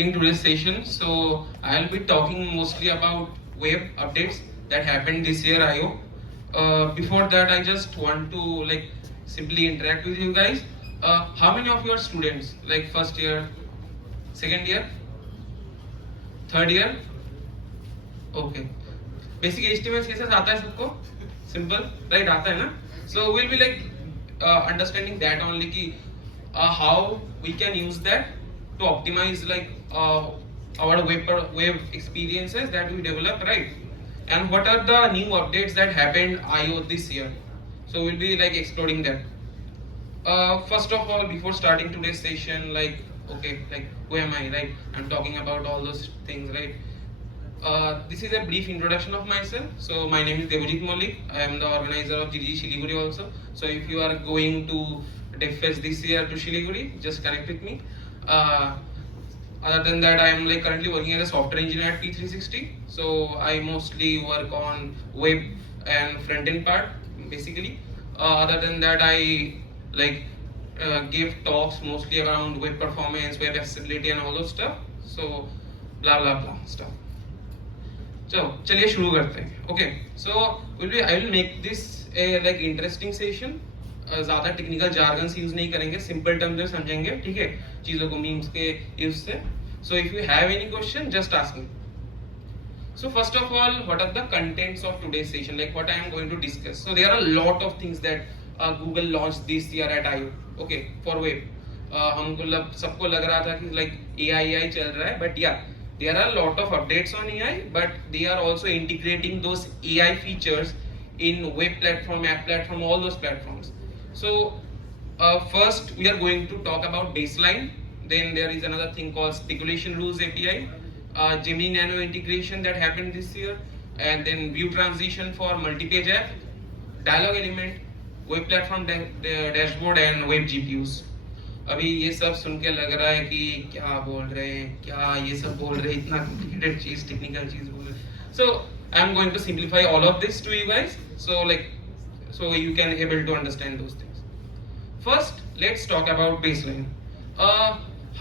In today's session. So I'll be talking mostly about web updates that happened this year IO. Before that, I just want to simply interact with you guys. How many of you are students? Like first year, second year, third year? Okay. Basic HTML CSS आता है सबको? Simple, right? आता है ना? So we'll be understanding that only कि how we can use that to optimize our web experiences that we develop, right? And what are the new updates that happened IO this year? So we'll be exploring that. First of all, before starting today's session, who am I, right? I'm talking about all those things, right? This is a brief introduction of myself. So my name is Devajit Malik. I am the organizer of GDG Shiliguri also. So if you are going to DevFest this year to Shiliguri, just connect with me. Other than that, I am currently working as a software engineer at P360. So I mostly work on web and front end part basically. Other than that, I give talks mostly around web performance, web accessibility, and all those stuff. So blah blah blah stuff. चलो चलिए शुरू करते हैं. Okay so I will make this A interesting session. ज़्यादा technical jargons use नहीं करेंगे, simple terms में समझेंगे, ठीक है, चीज़ों को मीम्स के यूज से. So if you have any question just ask me. So first of all, what are the contents of today's session? Like what I am going to discuss. So there are a lot of things that Google launched this year at I/O. Okay, for web. हमको सबको लग रहा था कि AI चल रहा है, but yeah, there are a lot of updates on AI, but they are also integrating those AI features in web platform, app platform, all those platforms. So first we are going to talk about baseline. Then there is another thing called speculation rules API. Gemini Nano integration that happened this year, and then view transition for multi-page app, dialog element, web platform dashboard, and web GPUs. अभी ये सब सुन के लग रहा है कि क्या बोल रहे हैं, क्या ये सब बोल रहे हैं, इतना कॉम्प्लिकेटेड चीज, टेक्निकल चीज बोल रहे हैं. So I am going to simplify all of this to you guys, so you can able to understand those things. First, let's talk about baseline.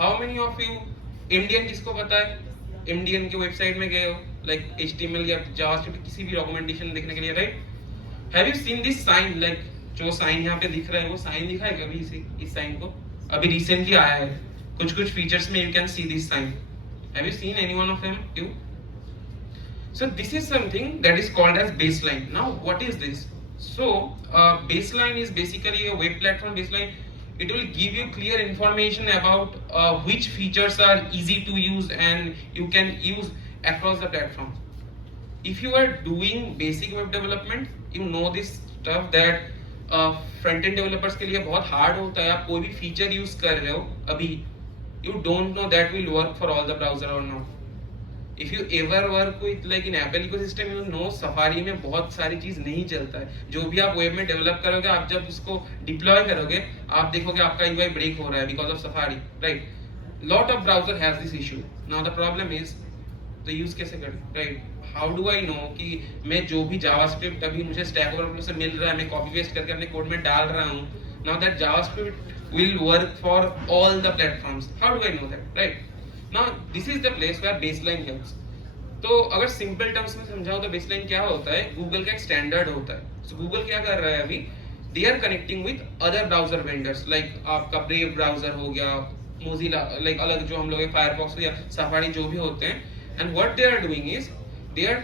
How many of you MDN किसको पता है? MDN के website में गए हो, HTML या JavaScript किसी भी डॉक्यूमेंटेशन देखने के लिए, right? Have you seen this sign? जो साइन यहाँ पे दिख रहा है, वो साइन दिखा है कभी इस साइन को? अभी रिसेंटली आया है, कुछ फीचर्स में you can see this sign. Have you seen any one of them? You? So this is something that is called as baseline. Now what is this? So baseline is basically a web platform baseline. It will give you clear information about which features are easy to use and you can use across the platform. If you are doing basic web development, you know this stuff that front end developers के लिए बहुत hard होता है. आप कोई भी feature use कर रहे हो अभी, you don't know that will work for all the browser और not. If you ever work with in Apple ecosystem, you know Safari में बहुत सारी चीज नहीं चलता है. जो भी आप वेब में डेवलप करोगे, आप जब उसको डिप्लॉय करोगे, आप देखोगे आपका यूआई ब्रेक हो रहा है because of safari, right? Lot of browser has this issue. Now the problem is तो यूज कैसे करें, right? How do I no कि मैं जो भी जावास्क्रिप्ट अभी मुझे स्टैक ओवरफ्लो से मिल रहा है, मैं कॉपी पेस्ट करके अपने कोड में डाल रहा हूँ, now that JavaScript will work for all the platforms. How do I know that, right? Now this is the place where baseline helps. तो अगर सिंपल टर्म्स में समझाओ तो बेसलाइन क्या होता है? गूगल का एक स्टैंडर्ड होता है. सो गूगल क्या कर रहा है अभी? They are connecting with other browser vendors, आपका ब्रेव ब्राउजर हो गया, मोजिला, अलग जो हम लोग फायरफॉक्स या सफारी जो भी होते हैं. And what they are doing is they are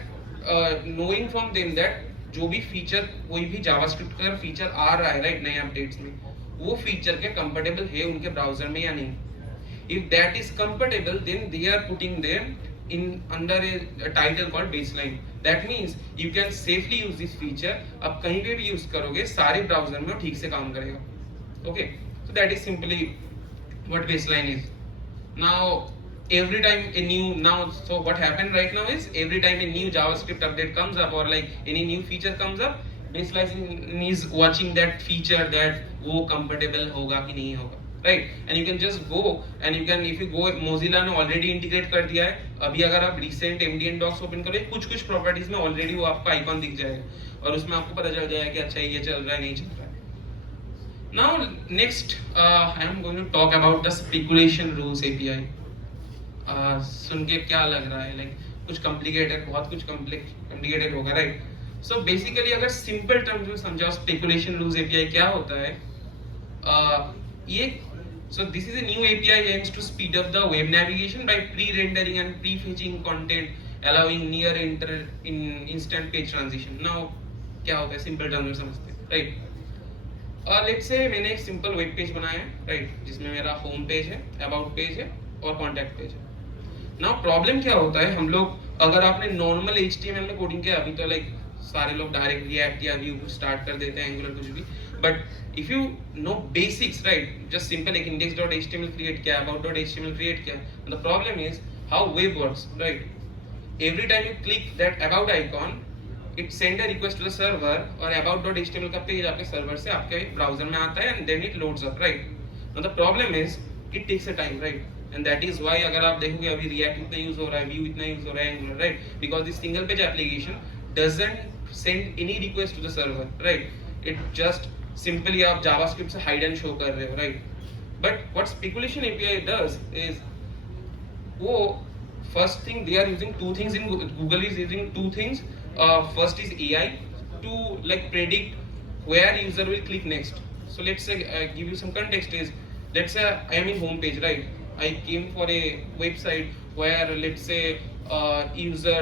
knowing from them that जो भी फीचर, कोई भी जावास्क्रिप्ट का फीचर आ रहा है, राइट, नए अपडेट्स में, वो फीचर के कंफर्टेबल है उनके ब्राउजर में या नहीं. If that is comfortable, then they are putting them in under a title called baseline. That means you can safely use this feature. अब कहीं पे भी यूज करोगे, सारे ब्राउजर में ठीक से काम करेगा. Okay, so that is simply what baseline is. Now every time a new so what happened right now is every time a new JavaScript update comes up or any new feature comes up, baseline is watching that feature that वो compatible होगा कि नहीं होगा, right? And you can just go and you can, if you go, Mozilla ने already integrate कर दिया है. अभी अगर आप recent MDN docs open करोगे, कुछ properties में already वो आपका icon दिख जाएगा और उसमें आपको पता चल जाएगा कि अच्छा ये चल रहा है नहीं चल रहा है. Now next I am going to talk about the speculation rules API. सुन के क्या लग रहा है, लाइक कुछ कॉम्प्लिकेटेड, बहुत कुछ कॉम्प्लिकेटेड होगा, राइट? सो बेसिकली अगर सिंपल टर्म्स में समझाओ, स्पेकुलेशन रूल्स एपीआई क्या होता है, ये so this is a new API aims to speed up the web navigation by pre-rendering and pre-fetching content, allowing near instant page transition. Now क्या होता है सिंपल टर्म में समझते हैं, राइट? लेट्स से मैंने एक सिंपल वेब पेज बनाया है, राइट, जिसमें मेरा होम पेज है, अबाउट पेज है और कॉन्टैक्ट पेज है। नाउ प्रॉब्लम क्या होता है, हम लोग, अगर आपने नॉर्मल HTML में कोडिंग किया, अभी तो लाइक सारे लोग डायरेक्ट रिएक्ट या व्यू स्टार्ट कर देते हैं, एंगुलर कुछ भी, but if you know basics, right, just simple एक index.html क्रिएट किया, about.html क्रिएट किया, the problem is how web works, right? Every time you click that about icon, it send a request to the server, और about.html का page आपके server से आपके browser में आता है, and then it loads up, right? Now the problem is it takes a time, right? And that is why अगर आप देखोगे अभी React इतना यूज हो रहा है, Vue इतना यूज हो रहा है, Angular, right? Because this single page application doesn't send any request to the server, right? It just simply आप JavaScript से hide and show कर रहे हो, right? But what speculation API does is, वो first thing they are using two things in Google is using two things. First is AI to like predict where user will click next. So let's say give you some context is, let's say I am in home page, right? I came for a website where let's say user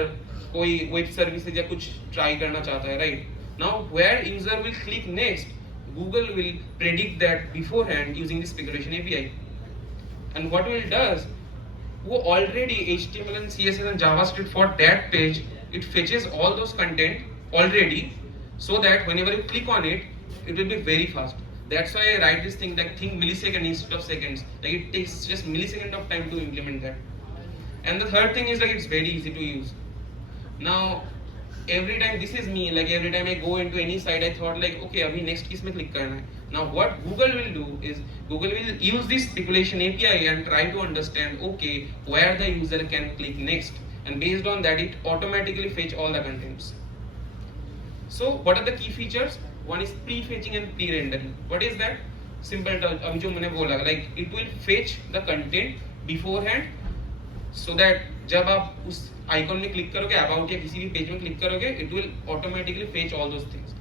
कोई web services या कुछ try करना चाहता है, right? Now where user will click next, Google will predict that beforehand using the speculation API. And what it does, वो already HTML and CSS and JavaScript for that page, it fetches all those content already, so that whenever you click on it, it will be very fast. That's why I write this thing, like think millisecond instead of seconds. Like it takes just millisecond of time to implement that. And the third thing is like it's very easy to use. Now every time, this is me, like every time I go into any site, I thought like okay अभी next किस में click करना है. Now what Google will do is Google will use this speculation API and try to understand okay where the user can click next, and based on that it automatically fetch all the contents. So what are the key features? One is pre-fetching and pre-rendering. What is that? Simple term, अभी जो मैंने बोला, like it will fetch the content beforehand, so that जब आप उस icon में click करोगे, about या किसी भी पेज में क्लिक करोगे, it will automatically fetch all those things.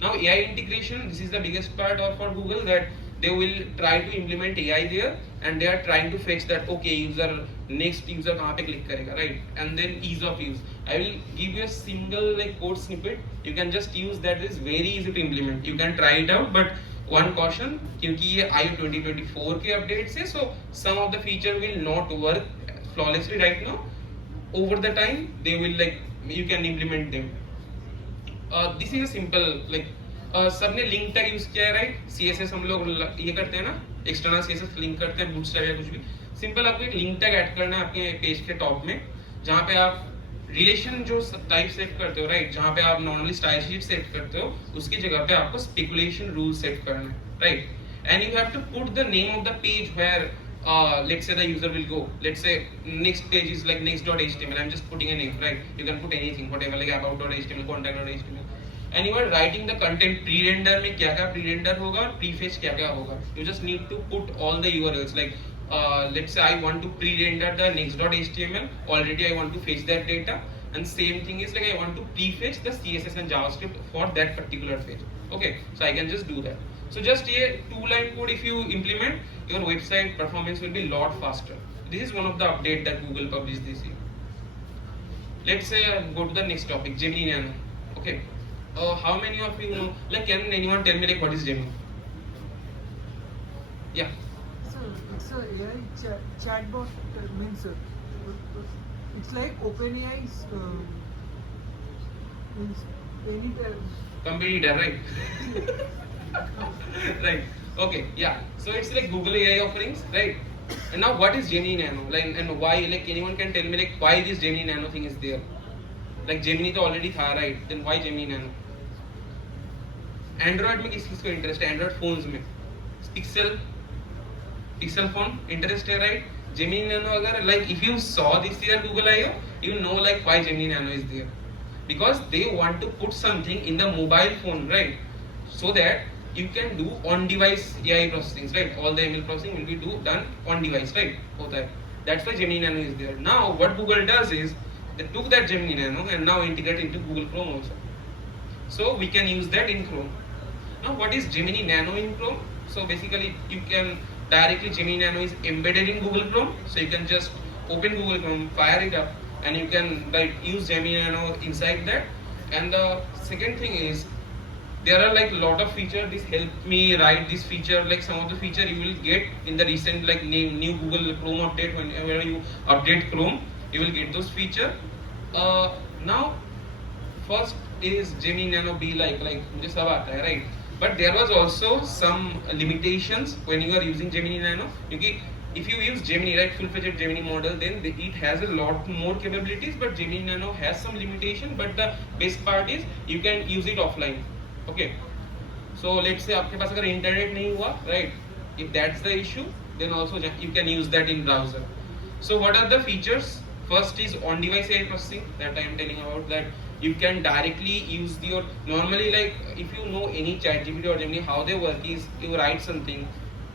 Now AI integration, this is the biggest part of for Google, that they will try to implement AI there, and they are trying to fetch that okay user next user कहाँ पे click करेगा, right? And then ease of use. I will give you a single like code snippet. You can just use that. It's very easy to implement. You can try it out, but one caution, क्योंकि ये IO 2024 के updates है, so some of the feature will not work flawlessly right now. Over the time, they will like you can implement them. This is a simple like सबने link tag use किया है, right? CSS हम लोग ये करते हैं ना, external CSS link करते हैं, बूटस्ट्रैप या कुछ भी. सिंपल आपको एक लिंक टैग ऐड करना है आपके पेज के टॉप में, जहाँ पे आप रिलेशन जो टाइप सेट करते हो, राइट, जहाँ पे आप नॉर्मली स्टाइल शीट सेट करते हो, उसकी जगह पे आपको स्पेकुलेशन रूल सेट करना है, right? And you have to put the name of the page where let's say the user will go. Let's say next page is like next.html. I'm just putting a name, right? You can put anything, whatever, like about.html, contact.html. And you are writing the content pre-render में क्या क्या pre-render होगा और pre-fetch क्या क्या होगा. You just need to put all the URLs. Like let's say I want to pre-render the next.html. Already I want to fetch that data. And same thing is like I want to pre-fetch the CSS and JavaScript for that particular page. Okay, so I can just do that. So just a 2-line code, if you implement, your website performance will be a lot faster. This is one of the update that Google published this year. Let's say go to the next topic, Gemini Nano. Okay, how many of you know? Like, can anyone tell me like what is Gemini? Yeah. So it's a AI chatbot means it's like OpenAI's means any Competitor, right? Right. Okay. Yeah. So it's like Google AI offerings, right? And now what is Gemini Nano? Like, and why? Like, anyone can tell me like why this Gemini Nano thing is there? Like Gemini तो already था, right? Then why Gemini Nano? Android में किस किस को interest है? Android phones में Pixel phone interest है, right? Gemini Nano अगर like if you saw this year Google I/O, you know like why Gemini Nano is there, because they want to put something in the mobile phone, right? So that you can do on device AI processing, right? All the ML processing will be done on device, right? होता है. That's why Gemini Nano is there. Now what Google does is they took that Gemini Nano and now integrate into Google Chrome also. So we can use that in Chrome. Now what is Gemini Nano in Chrome? So basically you can directly, Gemini Nano is embedded in Google Chrome, so you can just open Google Chrome, fire it up, and you can use Gemini Nano inside that. And the second thing is there are like a lot of features. This help me write this feature, like some of the feature you will get in the recent like new Google Chrome update. Whenever you update Chrome, you will get those feature. Now first is Gemini Nano be like मुझे सब आता है, right? But there was also some limitations when you are using Gemini Nano. क्योंकि if you use Gemini, right, full-fledged Gemini model, then it has a lot more capabilities. But Gemini Nano has some limitation. But the best part is you can use it offline. Okay. So let's say आपके पास अगर internet नहीं हुआ, right? If that's the issue, then also you can use that in browser. So what are the features? First is on-device AI processing that I am telling about. That you can directly use your normally, like if you know any ChatGPT or Gemini, how they work is you write something,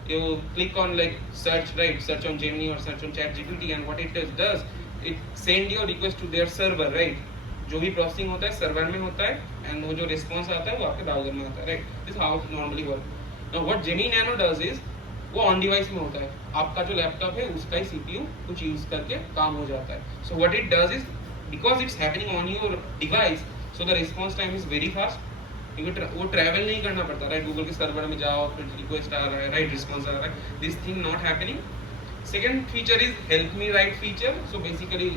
you click on like search, right? Search on Gemini or search on ChatGPT, and what it does, it send your request to their server, right? जो भी processing होता है server में होता है, and वो जो response आता है वो आपके ब्राउजर में आता है, right? This how normally work. Now what Gemini nano does is वो ऑन डिवाइस में होता है. आपका जो लैपटॉप है उसका ही सीपीयू कुछ यूज करके काम हो जाता है. So what it does is because it's happening on your device, so the response time is very fast. क्योंकि वो ट्रैवल नहीं करना पड़ता, राइट? गूगल के सर्वर में जाओ, फिर रिक्वेस्ट आ रहा है, राइट, रिस्पॉन्स आ रहा है. This thing not happening. Second feature is help me right feature. So basically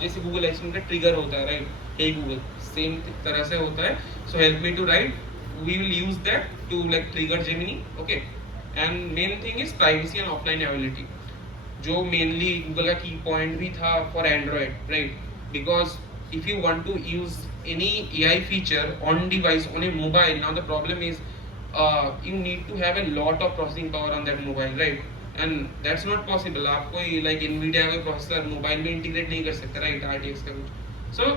जैसे गूगल असिस्टेंट का ट्रिगर होता है, राइट? हे गूगल, सेम तरह से होता है. So help me to write, we will use that to like trigger Gemini. Okay. And main thing is privacy and offline availability, जो mainly Google का की पॉइंट भी था for Android, right? Because if you want to use any AI feature on device on a mobile, now the problem is you need to have a lot of processing power on that mobile, right? And that's not possible. आप कोई like Nvidia का processor mobile में integrate नहीं कर सकते, right? RTX का कुछ. So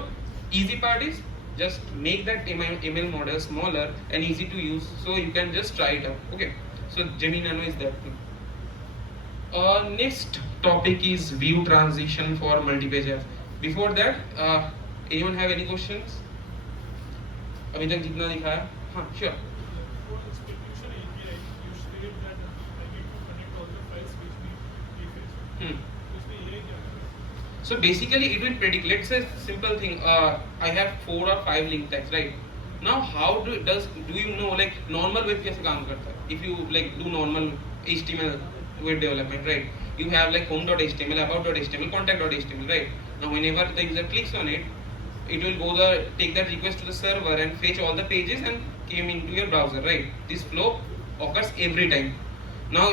easy part is just make that ML model smaller and easy to use, so you can just try it out. Okay, so Gemini Nano is that thing. Next topic is view transition for multi-page apps. Before that, anyone have any questions? अभी तक जितना दिखाया, हाँ, sure. For execution API, you state that I need to connect all the files which we prefetch. उसमें AI क्या है? So basically it will predict. Let's say simple thing. I have 4 or 5 link tags, right? Now how do you know like normal web कैसे काम करता है? If you like do normal HTML web development, right? You have like home.html, about.html, contact.html, right? Now whenever the user clicks on it, it will take that request to the server and fetch all the pages and came into your browser, right? This flow occurs every time. Now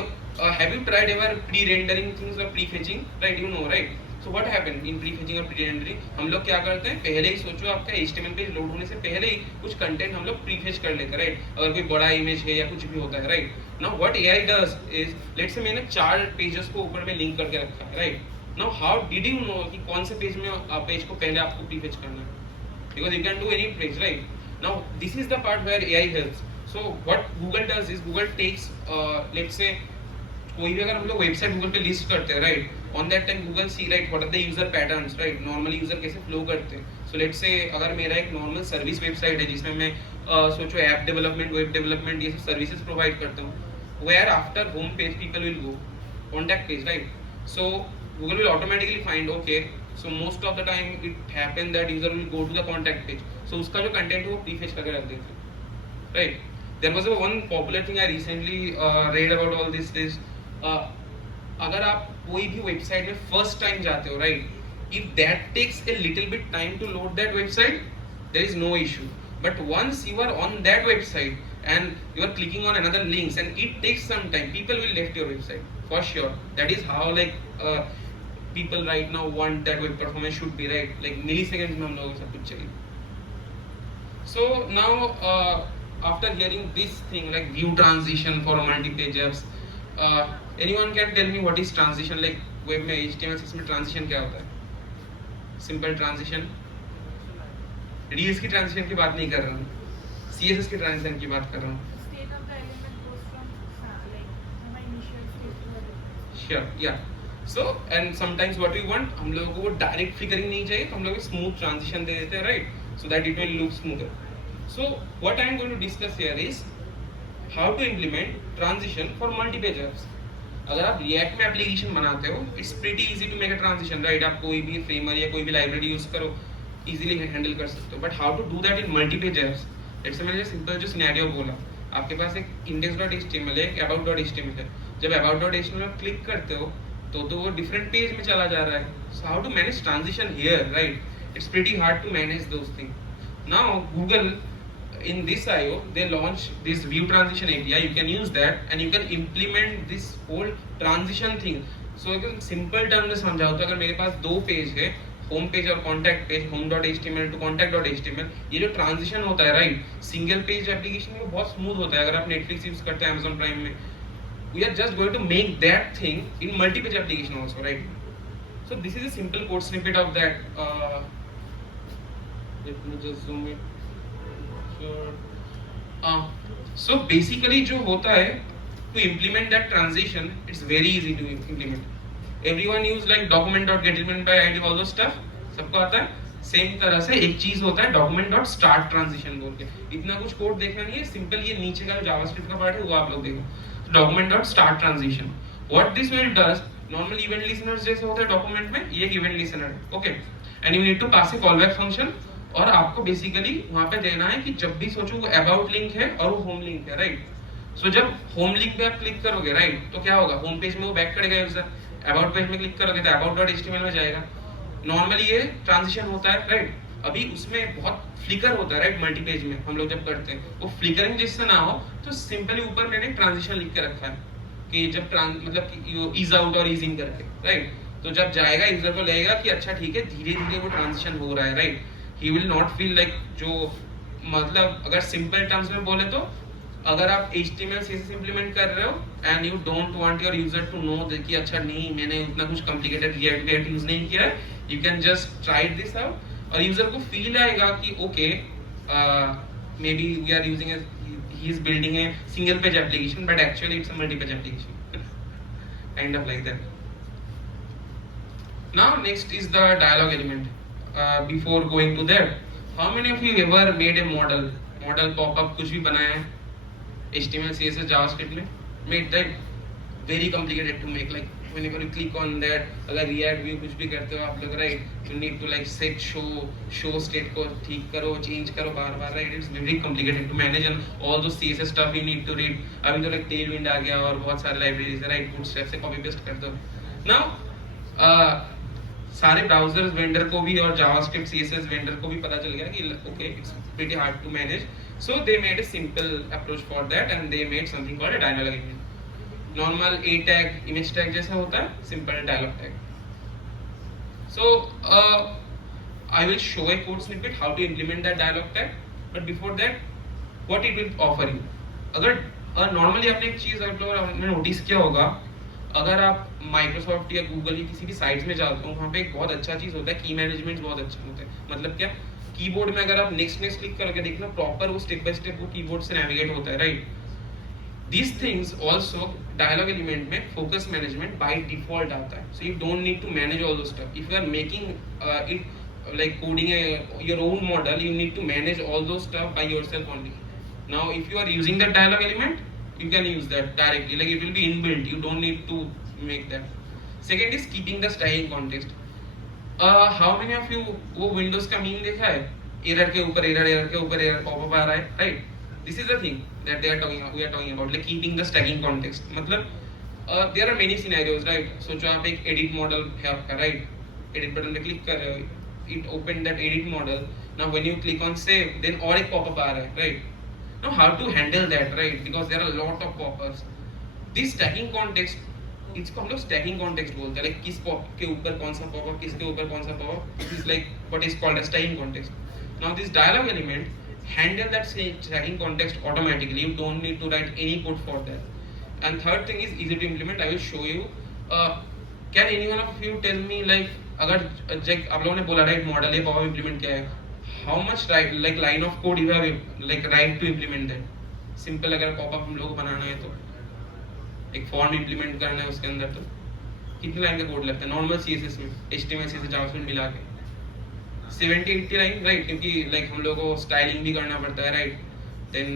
have you tried ever pre-rendering things or pre-fetching, right? You know, right? So what happened in pre-fetching और pre-rendering? हम लोग क्या करते हैं, पहले ही सोचो आपका HTML page load होने से पहले ही कुछ कंटेंट हम लोग प्री-फेच कर लेते हैं, राइट? अगर कोई बड़ा इमेज है या कुछ भी होता है, right? Now what AI does is, let's say मैंने 4 पेजेस को ऊपर में लिंक करके रखा है, right? Now how did you know कि कौन से पेज में पेज को पहले आपको प्री-फेच करना है? Because you can do any page, right? Now this is the part where AI helps. So what Google does is Google takes let's say कोई भी अगर हम लोग वेबसाइट गूगल पे लिस्ट करते हैं, right? On that time Google see right what are the user patterns, right? Normally user कैसे flow करते हैं. सो लेट्स से अगर मेरा एक नॉर्मल सर्विस वेबसाइट है जिसमें मैं सोचो ऐप डेवलपमेंट, वेब डेवलपमेंट, ये सब सर्विसेज प्रोवाइड करता हूँ, where after home page people will go contact page, right? So Google will automatically find, okay, so most of the time it happen that user will go to the contact page, so उसका जो content है वो pre-fetch करके रख देते हैं, right? There was one popular thing I recently read about all this is अगर आप कोई भी वेबसाइट में फर्स्ट टाइम जाते हो, right? If that takes a little bit time to load that website, there is no issue. But once you are on that website and you are clicking on another links and it takes some time, people will left your website for sure. That is how like people right now want that web performance should be, right? Like milliseconds में हम लोगों को सब कुछ चाहिए. So now after hearing this thing like view transition for multi-page apps, anyone can tell me what is transition? Like web में HTML में transition क्या होता है? Simple transition. Reels की transition की बात नहीं कर रहा हूँ, CSS की transition की बात कर रहा हूँ. State of the element goes from like initial state to the Sure, yeah. So and sometimes what we want, हम लोगों को वो डायरेक्ट फ्लिकरिंग नहीं चाहिए, तो हम लोग स्मूथ ट्रांजिशन दे देते हैं, right, so that it will look smoother. So what I am going to discuss here is how to implement transition for multipage apps. अगर आप रिएक्ट में एप्लीकेशन बनाते हो, it's pretty easy to make a transition, right. आप कोई भी Framer या कोई भी लाइब्रेरी यूज करो, इजीली हैंडल कर सकते हो. But how to do that in multipage apps? Let's say मैंने सिंपल जो सिनेरियो बोला, आपके पास एक index.html है, एक about.html है. जब about.html आप क्लिक करते हो तो वो डिफरेंट पेज में चला जा रहा है. So how to manage transition here, right? It's pretty hard to manage those thing. Now Google in this IO they launch this view transition API. You can use that and you can implement this whole transition thing. So अगर simple term में समझाओ तो अगर मेरे पास दो page है, home page और contact page, home.html to contact.html, ये जो ट्रांजिशन होता है, राइट, सिंगल पेज एप्लीकेशन में बहुत स्मूथ होता है. अगर आप नेटफ्लिक्स यूज करते हैं, Amazon प्राइम में, we are just going to make that thing in multi-page application also, right? So this is a simple code snippet of that. Let me just zoom it. So basically जो होता है, to implement that transition, it's very easy to implement. Everyone use like document.getElement by ID, all those stuff, सबको आता है. Same तरह से एक चीज होता है document.start transition बोल के. इतना कुछ कोड देखना नहीं है, सिंपल ये नीचे का जावास्क्रिप्ट का पार्ट है वो आप लोग देखो. document.start transition. What this will does, normal event listeners जैसे होता है डॉक्यूमेंट में, ये एक event listener है, okay, and you need to pass a callback function. और आपको बेसिकली वहां पे देना है कि जब भी सोचो वो अबाउट लिंक है और वो होम लिंक है, राइट. सो जब होम लिंक पे आप क्लिक करोगे, राइट, तो क्या होगा, होम पेज में वो बैक करेगा यूजर. अबाउट पेज में क्लिक करोगे तो about.html में जाएगा. नॉर्मली ये ट्रांजिशन होता है, राइट. अभी उसमें बहुत फ्लिकर होता है, राइट, मल्टी पेज में हम लोग जब करते हैं, वो फ्लिकरिंग जिससे ना हो, तो सिंपली ऊपर मैंने ट्रांजिशन लिख के रखा है कि जब मतलब ईज आउट और ईज इन करके, राइट. तो जब जाएगा यूजर को लगेगा कि अच्छा ठीक है, धीरे धीरे वो ट्रांजिशन हो रहा है, right. He will not feel like जो मतलब अगर सिंपल टर्म्स में बोले तो अगर आप HTML CSS इम्प्लीमेंट कर रहे हो and you don't want your user to know कि अच्छा नहीं मैंने उतना कुछ कॉम्प्लिकेटेड रिएक्ट यूज नहीं किया है, you can just try this out और यूजर को फील आएगा कि okay maybe we are using he is building a single page application but actually it's a multi page application. Kind of like that. Now next is the dialog element. Before going to that, how many of you ever made a model pop-up, कुछ भी बनाया है HTML CSS JavaScript में? Made that very complicated to make, like whenever you click on that, अगर React View कुछ भी करते हो आप लोग, right, you need to like set show state को ठीक करो, change करो बार-बार, right, it's very complicated to manage and all those CSS stuff you need to read. अभी तो like Tailwind आ गया और बहुत सारे libraries है, right, bootstrap से copy paste कर दो. Now सारे ब्राउजर्स वेंडर को भी और जावास्क्रिप्ट सीएसएस वेंडर को भी पता चल गया कि okay it's pretty hard to manage, so they made a simple approach for that and they made something called a dialog element. Normal a tag image tag जैसा होता है, simple dialog tag. So I will show a code snippet how to implement that dialog tag, but before that what it will offer you. अगर normally आपने एक चीज आपने notice किया होगा, अगर आप माइक्रोसॉफ्ट या गूगल या किसी भी साइट्स में जाते हो, वहाँ पे एक बहुत अच्छा चीज होता है, की मैनेजमेंट बहुत अच्छा होता है. मतलब क्या, कीबोर्ड में अगर आप नेक्स्ट क्लिक करके देखना, प्रॉपर वो स्टेप बाय स्टेप वो कीबोर्ड से नेविगेट होता है, right. These things also dialog element में फोकस मैनेजमेंट बाय डिफॉल्ट आता है, so you don't need to manage all those stuff. If you are making it like coding your own model, you need to manage all those stuff by yourself only. Now if you are using the dialog element, you can use that directly, like it will be inbuilt, you don't need to make that. Second is keeping the styling context. How many of you वो Windows का meme देखा है, error के ऊपर error के ऊपर error pop-up आ रहा है, right? This is the thing that we are talking about, like keeping the stacking context. मतलब there are many scenarios, right? So जो आप एक edit model है आपका, right? Edit button पे click कर रहे हो, it opened that edit model. Now when you click on save, then और एक pop-up आ रहा है, right? Now how to handle that, right? Because there are a lot of pop-ups. This stacking context, इसको हम लोग stacking context बोलते हैं, like किस pop के ऊपर कौन सा pop-up, किसके ऊपर कौन सा pop-up. This is like what is called as stacking context. Now this dialog element handle that stacking context automatically. You don't need to write any code for that. And third thing is easy to implement. I will show you. Can any one of you tell me, like अगर आप लोगों ने बोला right modal है popup implement किया है, how much right like line of code you have like write to implement that. Simple अगर popup हम लोग को बनाना है तो एक फॉर्म इंप्लीमेंट करना है उसके अंदर, तो कितनी लाइन का कोड लगता है नॉर्मल CSS में, HTML CSS जावास्क्रिप्ट मिला के 70-80 लाइन, राइट? क्योंकि लाइक हम लोग को स्टाइलिंग भी करना पड़ता है, राइट? देन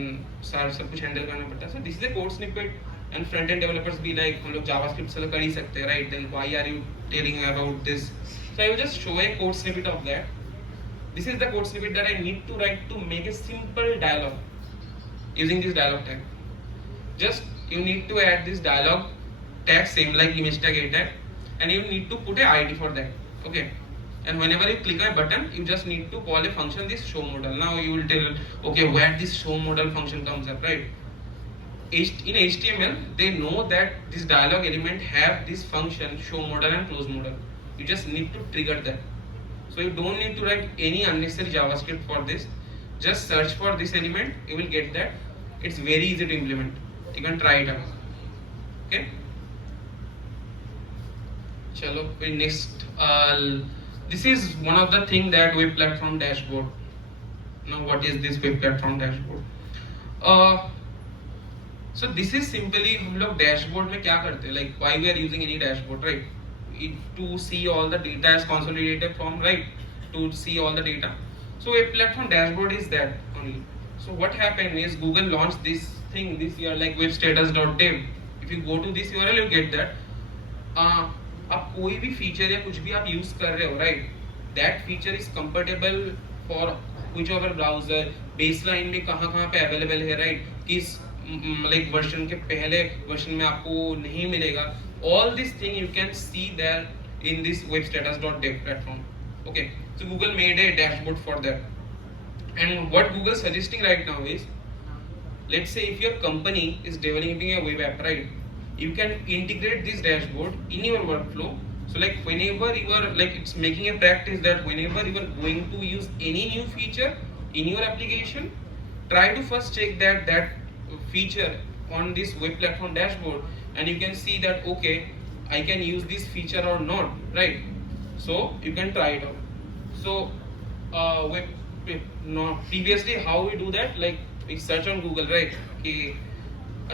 सब कुछ हैंडल करना पड़ता है. So this is a code snippet and front end developers भी लाइक हम लोग जावास्क्रिप्ट से कर ही सकते हैं, right? Then why are you telling about this? So I will just show a code snippet of that. This is the code snippet that I need to write to make a simple dialogue using this dialogue tag. Just you need to add this dialogue tag same like image tag, a tag, and you need to put a ID for that. Okay, and whenever you click a button you just need to call a function this show modal. Now you will tell, okay, where this show modal function comes up, right? In HTML they know that this dialog element have this function show modal and close modal. You just need to trigger that. So you don't need to write any unnecessary JavaScript for this. Just search for this element, you will get that. It's very easy to implement. You can try it out. Okay. Chalo, next. This is one of the thing that web platform dashboard. Now, what is this web platform dashboard? So this is simply हम लोग dashboard में क्या करते हैं? Like why we are using any dashboard, right? To see all the data as consolidated form, right? To see all the data. So web platform dashboard is that only. So what happened is Google launched this thing this year, like webstatus.dev. If you go to this URL, you get that. आप कोई भी feature या कुछ भी आप use कर रहे हो, right? That feature is comfortable for which ever browser. Baseline में कहाँ कहाँ पे अवेलेबल है, राइट? किस लाइक वर्जन के पहले वर्जन में आपको नहीं मिलेगा. All this thing you can see there in this webstatus.dev platform. Okay, so Google made a dashboard for that. And what Google suggesting right now is, let's say if your company is developing a web app, right? You can integrate this dashboard in your workflow. So like whenever you are like it's making a practice that whenever you are going to use any new feature in your application, try to first check that feature on this web platform dashboard, and you can see that okay, I can use this feature or not, right? So you can try it out. So no, previously how we do that, like we search on Google, right? कि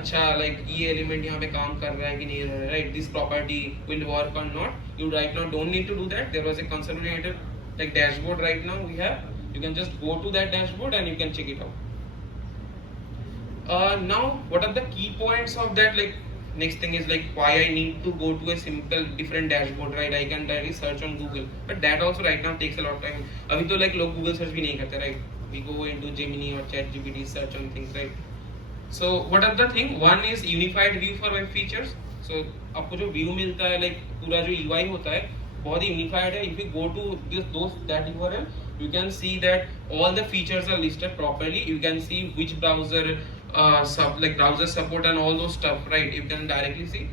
अच्छा like ये element यहाँ पे काम कर रहा है कि नहीं, right? This property will work or not. You right now don't need to do that. There was a consolidated like dashboard right now we have. You can just go to that dashboard and you can check it out. Now what are the key points of that? Like next thing is like why I need to go to a simple different dashboard, right? I can directly search on Google, but that also right now takes a lot of time. अभी तो like लोग Google search भी नहीं करते, right? We go into Gemini or ChatGPT search on things, right? So what are the thing? One is unified view for web features. So आपको जो view मिलता है like पूरा जो UI होता है बहुत ही unified है. If you go to that URL, you can see that all the features are listed properly. You can see which browser like browser support and all those stuff, right? You can directly see.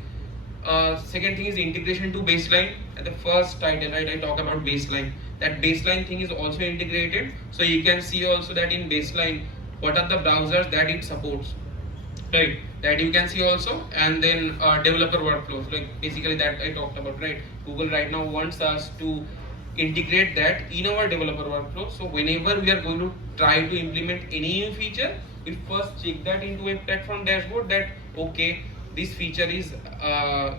Second thing is integration to baseline. At the first title, right, I talk about baseline. That baseline thing is also integrated, so you can see also that in baseline what are the browsers that it supports, right? That you can see also. And then developer workflows, like basically that I talked about, right? Google right now wants us to integrate that in our developer workflow. So whenever we are going to try to implement any new feature, we first check that into a platform dashboard that okay, this feature is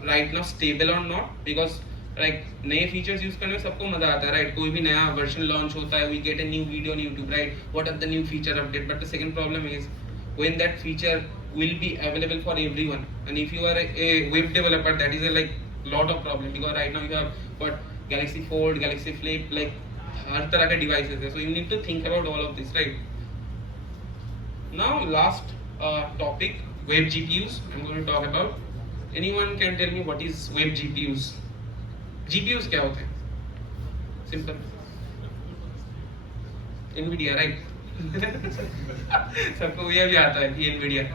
right now stable or not. Because like नए features use करने में सबको मजा आता है, right? कोई भी नया version launch होता है, we get a new video on YouTube, right? What are the new feature update? But the second problem is when that feature will be available for everyone. And if you are a web developer, that is a like lot of problem, because right now you have what Galaxy Fold, Galaxy Flip, like हर तरह के devices है. So you need to think about all of this, right? Now last topic, web GPUs. I'm going to talk about. Anyone can tell me what is web GPUs? GPUs क्या होते हैं? Simple. Nvidia, right? सबको ये भी आता है कि Nvidia.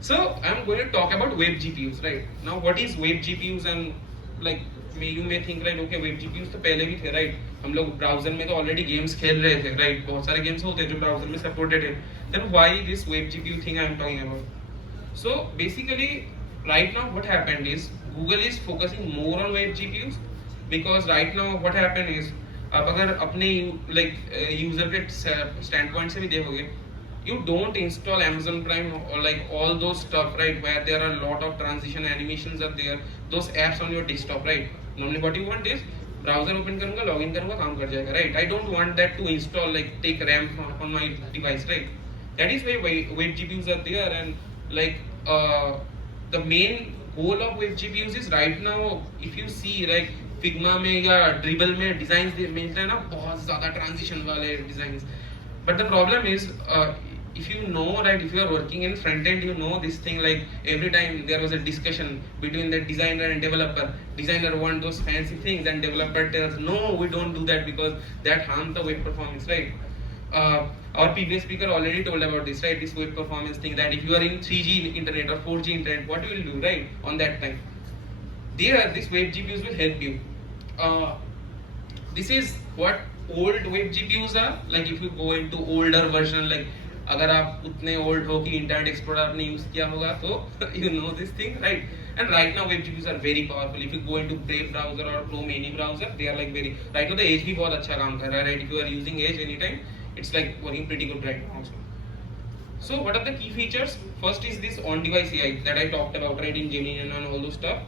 So I'm going to talk about web GPUs, right? Now what is web GPUs? And like you may think, right, okay, web GPUs तो पहले भी थे, right? हम लोग ब्राउजर में तो ऑलरेडी गेम्स खेल रहे थे, राइट? बहुत सारे गेम्स होते हैं जो ब्राउजर में सपोर्टेड है. Then why this web GPU thing I am talking about? So basically right now what happened is Google is focusing more on web GPUs, because right now what happened is आप अगर अपने like user के stand point से भी देखोगे, you don't install Amazon Prime or like all those stuff, right, where there are a lot of transition animations are there, those apps on your desktop, right? Normally what you want is browser open करूँगा, login करूँगा, काम कर जाएगा, right? I don't want that to install, like take RAM on my device, right? That is why web GPUs are there. And like the main goal of web GPUs is right now, if you see like Figma में या Dribble में designs मिलते हैं ना, बहुत ज़्यादा transition वाले designs. But the problem is, if you know, right, if you are working in front end, you know this thing, like every time there was a discussion between the designer and developer. Designer want those fancy things and developer tells, no, we don't do that because that harms the web performance, right? Our previous speaker already told about this, right? This web performance thing, that if you are in 3G internet or 4G internet, what you will do, right, on that time? There, this web GPUs will help you. This is what old web GPUs are. Like if you go into older version, like अगर आप उतने old हो कि Internet Explorer आपने use किया होगा तो you know this thing, right? And right now web GPUs are very powerful. If you go into Brave browser or Chrome any browser, they are like very, right now the Edge भी बहुत अच्छा काम कर रहा है, right? If you are using Edge anytime, it's like working pretty good right now also. So what are the key features? First is this on-device AI that I talked about, right, in Gemini and all those stuff.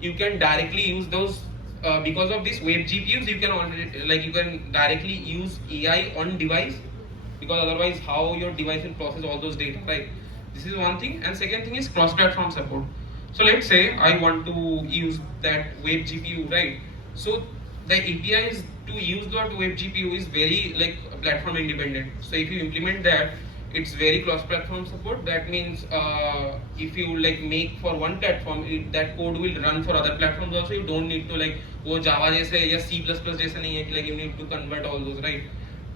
You can directly use those because of this web GPUs. You can already, like, you can directly use AI on device, because otherwise how your device will process all those data, right? This is one thing. And second thing is cross-platform support. So let's say I want to use that web GPU, right? So the APIs to use that web GPU is very like platform independent. So if you implement that, it's very cross-platform support. That means if you like make for one platform, that code will run for other platforms also. You don't need to like वो Java जैसे या C++ जैसे नहीं है कि like you need to convert all those, right?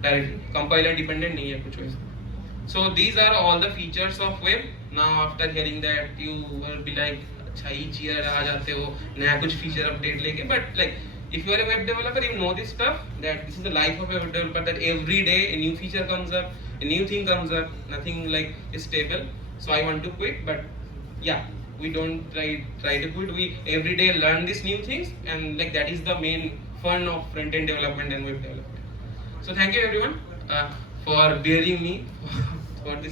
Directly compiler dependent नहीं है कुछ वैसा. So these are all the features of web. Now after hearing that, you will be like, अच्छा each year आ जाते हो नया कुछ feature update लेके. But like if you are a web developer, you know this stuff, that this is the life of a web developer, that every day a new feature comes up, a new thing comes up, nothing like is stable. So I want to quit, but yeah, we don't try to quit. We every day learn these new things, and like that is the main fun of front end development and web development. So thank you everyone for bearing me for this